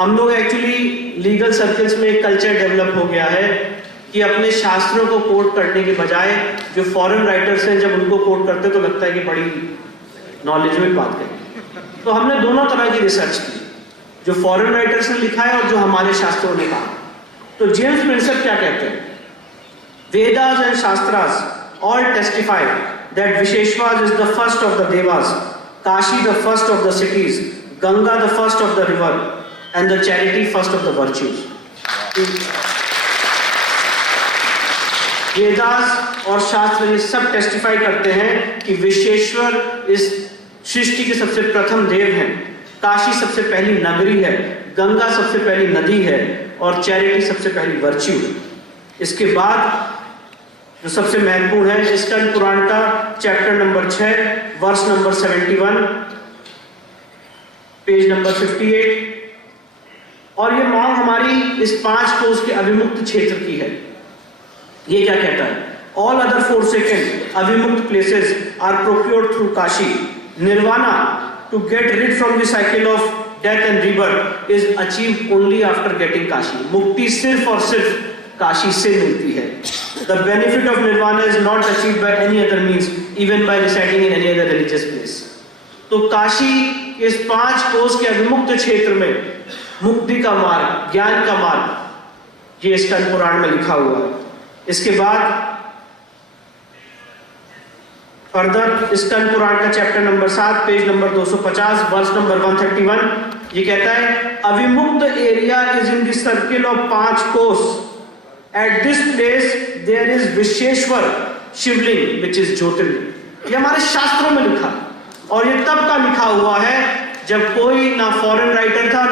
हम लोग एक्चुअली लीगल सर्कल्स में एक कल्चर डेवलप हो गया है कि अपने शास्त्रों को कोट करने के बजाय जो फॉरेन राइटर्स हैं, जब उनको कोट करते तो लगता है कि बड़ी नॉलेजेबल बात करें। तो हमने दोनों तरह की रिसर्च की, जो फॉरेन राइटर्स ने लिखा है और जो हमारे शास्त्रों ने कहा। तो जेम्स प्रिंसेप क्या कहते हैं? Vedas and Shastras all testify that Visheshwas is the first of the Devas, Kashi the first of the cities, Ganga the first of the river, and the charity first of the virtues. Vedas और शास्त्र ये सब testify करते हैं कि विश्वेश्वर इस सृष्टि के सबसे प्रथम देव हैं, काशी सबसे पहली नगरी है, गंगा सबसे पहली नदी है, और चैरिटी सबसे पहली वर्च्यू है। इसके बाद जो सबसे महत्वपूर्ण है, स्कंद पुराण का चैप्टर नंबर 6 वर्ष नंबर 71 पेज नंबर 58, और ये मांग हमारी इस 5 कोस के अविमुक्त क्षेत्र की है। ये क्या कहता है? All other forsaken Avimukta places are procured through Kashi. Nirvana to get rid from the cycle of death and rebirth is achieved only after getting Kashi. मुक्ति सिर्फ और सिर्फ काशी से मिलती है। The benefit of nirvana is not achieved by any other means, even by residing in any other religious place. तो काशी इस 5 कोस के अविमुक्त क्षेत्र में मुक्ति का मार्ग, ज्ञान का मार्ग, ये स्कंद पुराण में लिखा हुआ है। इसके बाद फर्दर स्कंद पुराण का चैप्टर नंबर 7 पेज नंबर 250 वर्ष नंबर 131 ये कहता है, Avimukta area is in the circle of 5 kos. At this place there is Vishweshwar Shivling which is Jyotirlinga. ये हमारे शास्त्रों में लिखा, और ये तब का लिखा हुआ है जब कोई ना फॉरेन राइटर था,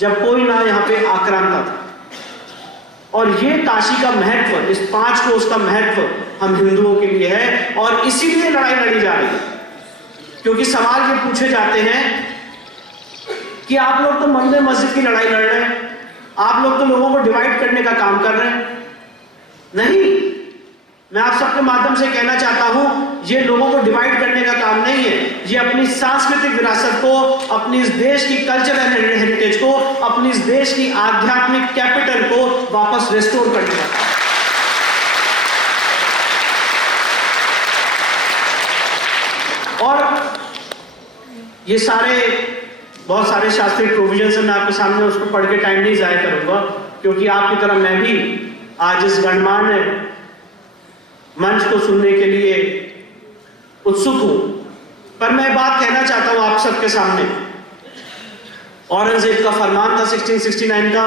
जब कोई ना यहाँ पे आक्रांता था। और ये काशी का महत्व, इस 5 कोस का महत्व हम हिंदुओं के लिए है, और इसीलिए लड़ाई लड़ी जा रही है। क्योंकि सवाल ये पूछे जाते हैं कि आप लोग तो मंदिर मस्जिद की लड़ाई लड़ रहे हैं, आप लोग तो लोगों को डिवाइड करने का काम कर रहे हैं। नहीं, मैं आप सबके माध्यम से कहना चाहता हूं, ये लोगों को डिवाइड करने का काम नहीं है, ये अपनी सांस्कृतिक विरासत को, अपनी इस देश की कल्चरल हेरिटेज को, अपनी इस देश की आध्यात्मिक कैपिटल को वापस रिस्टोर करने का काम। और ये बहुत सारे शास्त्रीय प्रोविजन है, मैं आपके सामने उसको पढ़ के टाइम नहीं जाया करूंगा, क्योंकि आपकी तरह मैं भी आज इस गणमान्य मंच को सुनने के लिए उत्सुक हूं। पर मैं बात कहना चाहता हूं आप सबके सामने। औरंगजेब का फरमान था 1669 का,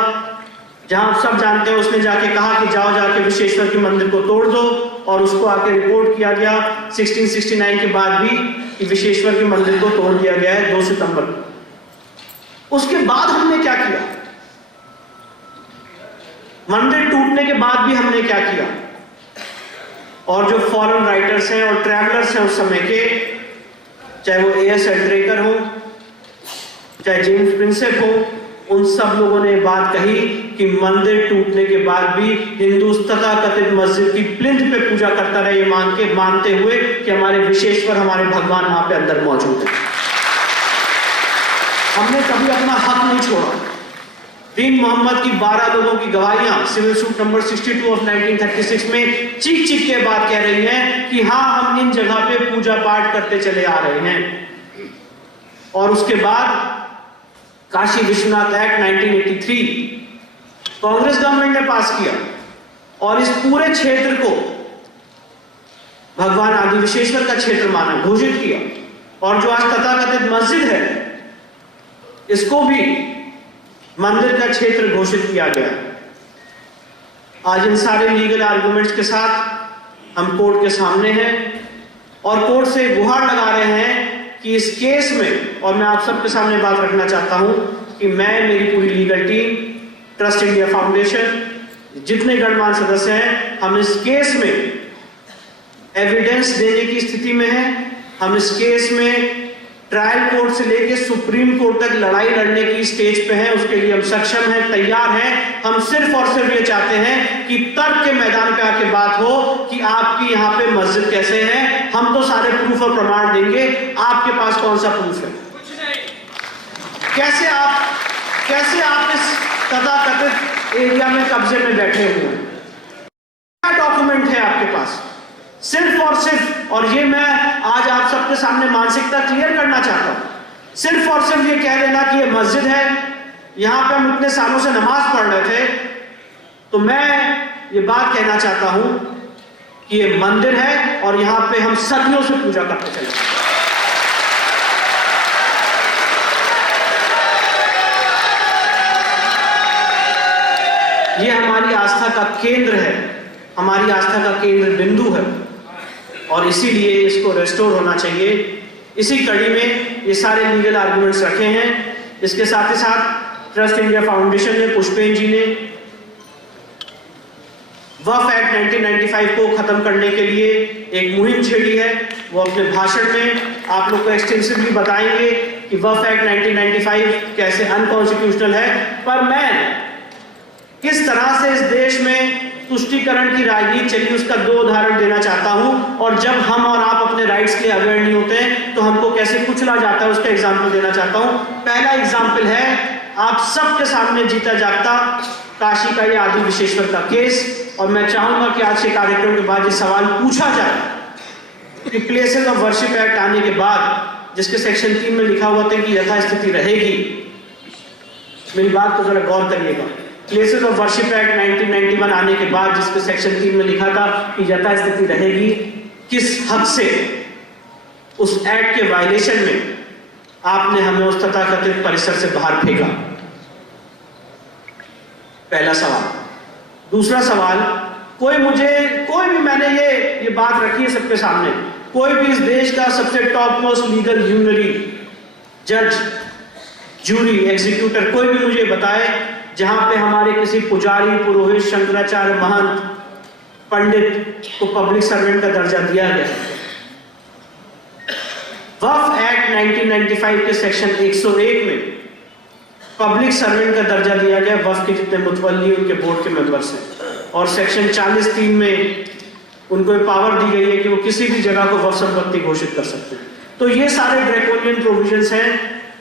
जहां आप सब जानते हैं उसने जाके कहा कि जाओ जाके विश्वेश्वर के मंदिर को तोड़ दो, और उसको आके रिपोर्ट किया गया 1669 के बाद भी कि विश्वेश्वर के मंदिर को तोड़ दिया गया है 2 सितंबर को। उसके बाद हमने क्या किया? मंदिर टूटने के बाद भी हमने क्या किया? और जो फॉरेन राइटर्स हैं और ट्रैवलर्स हैं उस समय के, चाहे वो A.S. एल्ड्रेकर हो, चाहे जेम्स प्रिंसेप हो, उन सब लोगों ने बात कही कि मंदिर टूटने के बाद भी हिंदू तथाकथित मस्जिद की प्लिंथ पे पूजा करता रहे, ये मानते हुए कि हमारे विश्वेश्वर, हमारे भगवान वहां पे अंदर मौजूद है। हमने कभी अपना हक नहीं छोड़ा। दीन मोहम्मद की 12 लोगों की गवाहियां सिविल सूट नंबर 62 ऑफ 1936 में चीख चीख के बात कह रही हैं कि हाँ, हम इन जगह पे पूजा पाठ करते चले आ रहे हैं। और उसके बाद काशी विश्वनाथ एक्ट 1983 कांग्रेस गवर्नमेंट ने पास किया, और इस पूरे क्षेत्र को भगवान आदि विश्वेश्वर का क्षेत्र माना, घोषित किया। और जो आज तथाकथित मस्जिद है, इसको भी मंदिर का क्षेत्र घोषित किया गया। आज इन सारे लीगल आर्गुमेंट्स के साथ हम कोर्ट के सामने हैं, और कोर्ट से गुहार लगा रहे हैं कि इस केस में, और मैं आप सबके सामने बात रखना चाहता हूं कि मैं, मेरी पूरी legal team, trust India foundation, जितने गणमान्य सदस्य हैं, हम इस केस में एविडेंस देने की स्थिति में हैं। हम इस केस में ट्रायल कोर्ट से लेकर सुप्रीम कोर्ट तक लड़ाई लड़ने की स्टेज पे हैं। उसके लिए हम सक्षम हैं, तैयार हैं। हम सिर्फ और सिर्फ ये चाहते हैं कि तर्क के मैदान पे आके बात हो कि आपकी यहाँ पे मस्जिद कैसे है। हम तो सारे प्रूफ और प्रमाण देंगे, आपके पास कौन सा प्रूफ है? कैसे आप इस तथाकथित एरिया में कब्जे में बैठे हुए हैं? क्या डॉक्यूमेंट है आपके पास? सिर्फ और सिर्फ, और ये मैं आज आप सबके सामने मानसिकता क्लियर करना चाहता हूं, सिर्फ और सिर्फ ये कह देना कि ये मस्जिद है, यहां पे हम इतने सालों से नमाज पढ़ रहे थे, तो मैं ये बात कहना चाहता हूं कि ये मंदिर है और यहां पे हम सदियों से पूजा करते चले। ये हमारी आस्था का केंद्र है, हमारी आस्था का केंद्र बिंदु है, और इसीलिए इसको रेस्टोर होना चाहिए। इसी कड़ी में ये सारे लीगल आर्गुमेंट्स रखे हैं। इसके साथ ही साथ ट्रस्ट इंडिया फाउंडेशन ने, पुष्पेन जी ने वक्फ एक्ट 1995 को खत्म करने के लिए एक मुहिम छेड़ी है। वो अपने भाषण में आप लोग को एक्सटेंसिवली बताएंगे कि वक्फ एक्ट 1995 कैसे अनकॉन्स्टिट्यूशनल है। पर मैं किस तरह से इस देश में तुष्टीकरण की राजनीति चली, उसका 2 उदाहरण देना चाहता हूं। और जब हम और आप अपने राइट्स के लिए अवेयर नहीं होते हैं तो हमको कैसे कुचला जाता है, उसका एग्जाम्पल देना चाहता हूं। पहला एग्जाम्पल है आप सबके सामने जीता जागता काशी का ये आदि विश्वेश्वर का केस। और मैं चाहूंगा कि आज के कार्यक्रम के बाद ये सवाल पूछा जाए कि प्लेसेस ऑफ वर्शिप एक्ट आने के बाद, जिसके सेक्शन 3 में लिखा हुआ था कि यथास्थिति रहेगी, मेरी बात को जरा गौर करिएगा, प्लेसेस ऑफ वर्शिप एक्ट 1991 आने के बाद जिसके सेक्शन 3 में लिखा था कि यथास्थिति रहेगी, किस हद से उस एक्ट के वायलेशन में आपने हमें उस तथाकथित परिसर से बाहर फेंका? पहला सवाल। दूसरा सवाल, कोई भी, मैंने ये बात रखी है सबके सामने, कोई भी इस देश का सबसे टॉप मोस्ट लीगल यूनरी, जज, जूरी, एग्जीक्यूटर, कोई भी मुझे बताए जहां पे हमारे किसी पुजारी, पुरोहित, शंकराचार्य, महंत, पंडित को पब्लिक सर्वेंट का दर्जा दिया गया। वक्फ एक्ट 1995 के सेक्शन 101 में पब्लिक सर्वेंट का दर्जा दिया गया वक्फ के जितने मुतवल्ली उनके बोर्ड के मेंबर्स हैं। और सेक्शन 40(3) में उनको पावर दी गई है कि वो किसी भी जगह को वक्फ संपत्ति घोषित कर सकते हैं। तो ये सारे ड्रैकोनियन प्रोविजंस हैं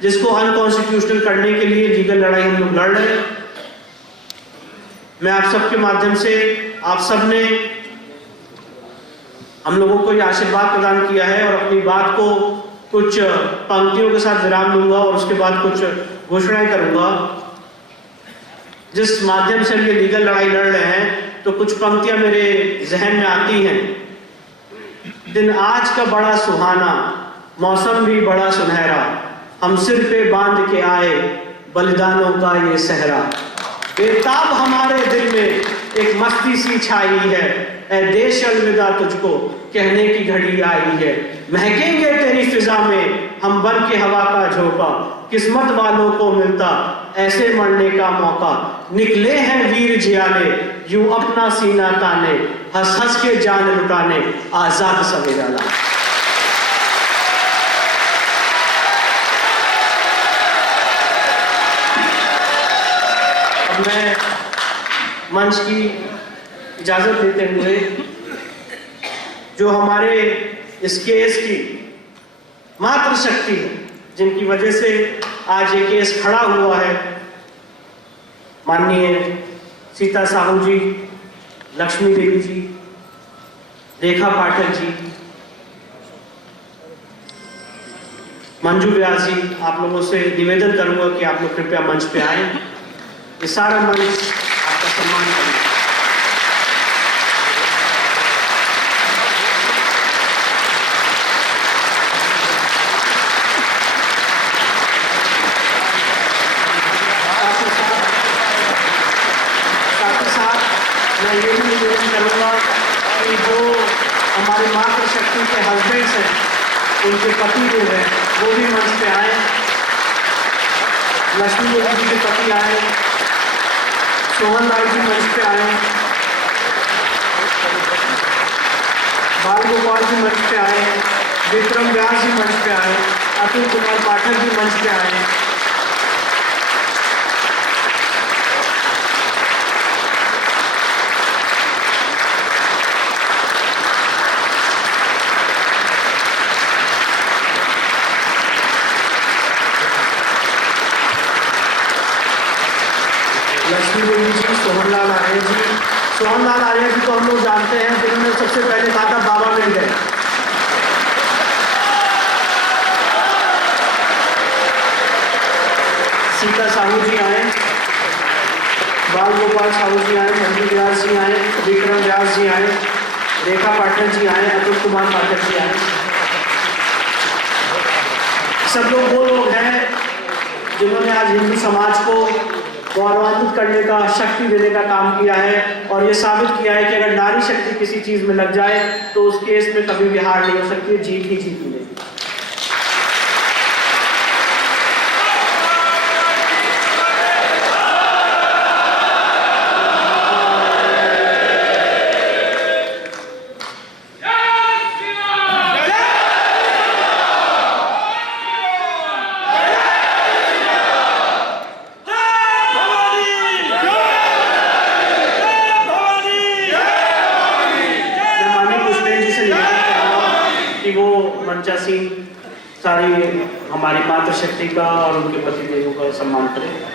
जिसको अनकॉन्स्टिट्यूशनल करने के लिए लीगल लड़ाई हम लोग लड़ रहे हैं। मैं आप सबके माध्यम से, आप सब ने हम लोगों को ये आशीर्वाद प्रदान किया है और अपनी बात को कुछ पंक्तियों के साथ विराम दूंगा और उसके बाद कुछ घोषणाएं करूंगा। जिस माध्यम से हम ये लीगल लड़ाई लड़ रहे हैं तो कुछ पंक्तियां मेरे जहन में आती हैं। दिन आज का बड़ा सुहाना, मौसम भी बड़ा सुनहरा, हम सिर पे बांध के आए बलिदानों का ये सहरा। बेताब हमारे दिल में एक मस्ती सी छाई है, ऐ देश अलविदा तुझको कहने की घड़ी आई है। महकेंगे तेरी फिजा में हम बन के हवा का झोंका, किस्मत वालों को मिलता ऐसे मरने का मौका। निकले हैं वीर जियाले यूं अपना सीना ताने, हंस हंस के जान लुटाने आजाद सवेरा ला। अब मैं मंच की इजाजत देते हुए जो हमारे इस केस की मात्र शक्ति है, जिनकी वजह से आज ये केस खड़ा हुआ है, माननीय सीता साहू जी, लक्ष्मी देवी जी, रेखा पाठक जी, मंजू व्यास जी, आप लोगों से निवेदन करूंगा कि आप लोग कृपया मंच पे आए। ये सारा मंच आपका सम्मान करें। मैं ये भी निवेदन करूँगा कि जो हमारे मातृशक्ति के हस्बैंड्स हैं, उनके पति जो हैं वो भी मंच पे आए। लक्ष्मी देवी जी के पति आए, सोहन लाल जी मंच पे आए, बाल गोपाल जी मंच पे आए, विक्रम व्यास जी मंच पे आए, अतुल कुमार पाठक जी मंच पे आए। लक्ष्मी देवी जी, सोहनलाल आर्य जी, सोहनलाल आर्य जी को हम लोग जानते हैं, जिन्होंने सबसे पहले कहा था बाबा मिल गए। सीता साहू जी आए, बाल गोपाल साहू जी आए, मंजू व्यास जी आए, विक्रम व्यास जी आए, रेखा पाठक जी आए, अतुल कुमार पाठक जी आए। सब लोग वो लोग हैं जिन्होंने आज हिंदू समाज को गौरवान्वित करने का, शक्ति देने का काम किया है और ये साबित किया है कि अगर नारी शक्ति किसी चीज में लग जाए तो उस केस में कभी भी हार नहीं हो सकती, जीत ही जीत मिलेगी। कि वो मंचा सिंह सारी हमारी मातृशक्ति का और उनके पति देवों का सम्मान करें।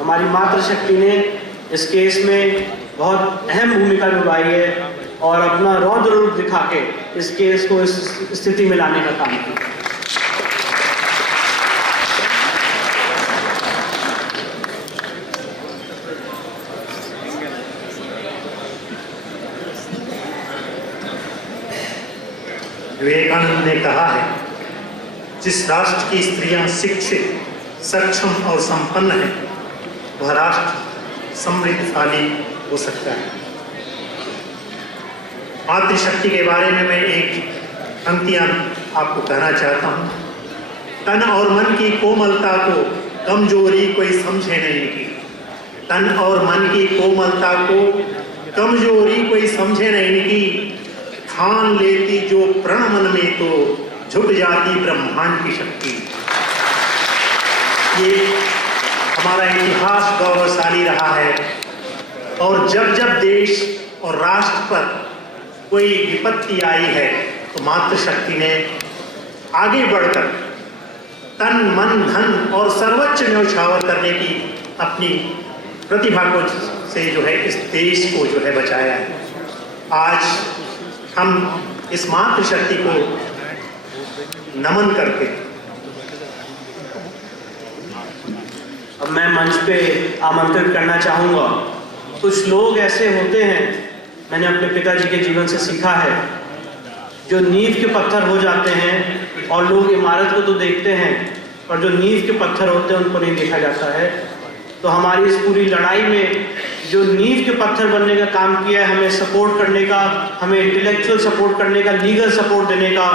हमारी मातृशक्ति ने इस केस में बहुत अहम भूमिका निभाई है और अपना रौद्र रूप दिखा के इस केस को इस स्थिति में लाने का काम किया। विवेकानंद ने कहा है, जिस राष्ट्र की स्त्रियां शिक्षित सक्षम और संपन्न है वह राष्ट्र समृद्धशाली हो सकता है। मातृशक्ति के बारे में मैं एक पंक्तियां आपको कहना चाहता हूँ। तन और मन की कोमलता को कमजोरी कोई समझे नहीं की। तन और मन की कोमलता को कमजोरी कोई समझे नहीं की। ठान लेती जो प्रण मन में तो झुक जाती ब्रह्मांड की शक्ति। ये हमारा इतिहास गौरवशाली रहा है और जब जब देश और राष्ट्र पर कोई विपत्ति आई है तो मातृशक्ति ने आगे बढ़कर तन मन धन और सर्वोच्च न्यौछावर करने की अपनी प्रतिभा को से जो है इस देश को जो है बचाया है। आज हम इस मातृशक्ति को नमन करके अब मैं मंच पे आमंत्रित करना चाहूँगा। कुछ लोग ऐसे होते हैं, मैंने अपने पिताजी के जीवन से सीखा है, जो नींव के पत्थर हो जाते हैं और लोग इमारत को तो देखते हैं पर जो नींव के पत्थर होते हैं उनको नहीं देखा जाता है। तो हमारी इस पूरी लड़ाई में जो नींव के पत्थर बनने का काम किया है, हमें सपोर्ट करने का, हमें इंटेलेक्चुअल सपोर्ट करने का, लीगल सपोर्ट देने का,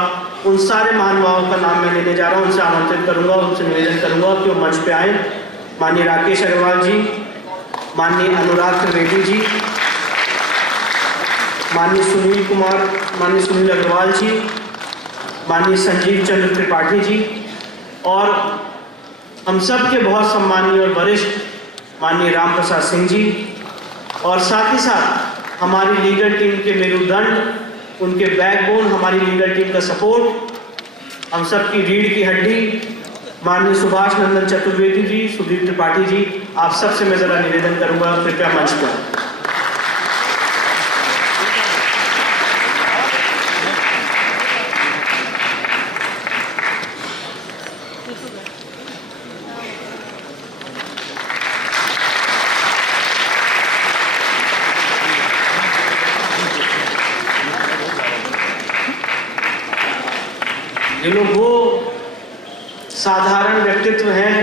उन सारे महानुभावों का नाम मैं लेने जा रहा हूँ। उनसे आमंत्रित करूँगा, उनसे निवेदन करूँगा कि वो मंच पे आए। माननीय राकेश अग्रवाल जी, माननीय अनुराग त्रिवेदी जी, माननीय सुनील अग्रवाल जी, माननीय संजीव चंद्र त्रिपाठी जी और हम सब के बहुत सम्मानीय और वरिष्ठ माननीय राम प्रसाद सिंह जी और साथ ही साथ हमारी लीगल टीम के मेरुदंड, उनके बैकबोन, हमारी लीगल टीम का सपोर्ट, हम सब की रीढ़ की हड्डी माननीय सुभाष नंदन चतुर्वेदी जी, सुदीप त्रिपाठी जी, आप सबसे मैं जरा निवेदन करूंगा कृपया मंच पर। ये लोग वो साधारण व्यक्तित्व हैं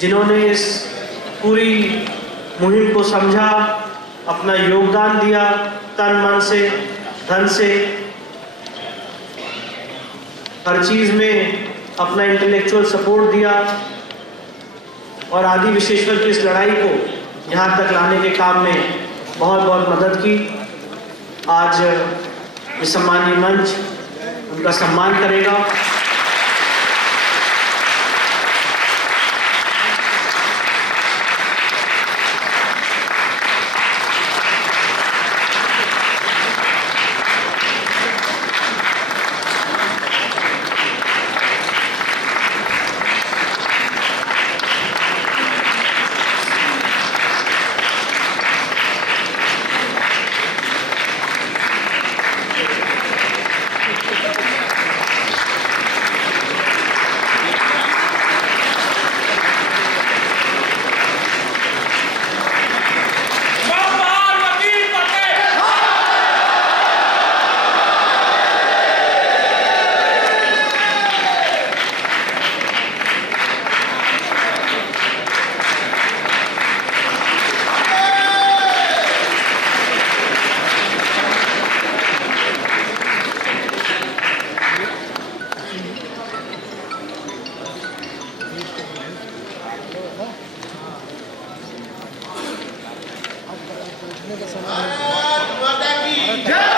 जिन्होंने इस पूरी मुहिम को समझा, अपना योगदान दिया, तन मन से, धन से, हर चीज में अपना इंटेलेक्चुअल सपोर्ट दिया और आदि विशेषकर की इस लड़ाई को यहाँ तक लाने के काम में बहुत बहुत मदद की। आज ये सम्मानीय मंच उनका सम्मान करेगा। भारत माता की जय।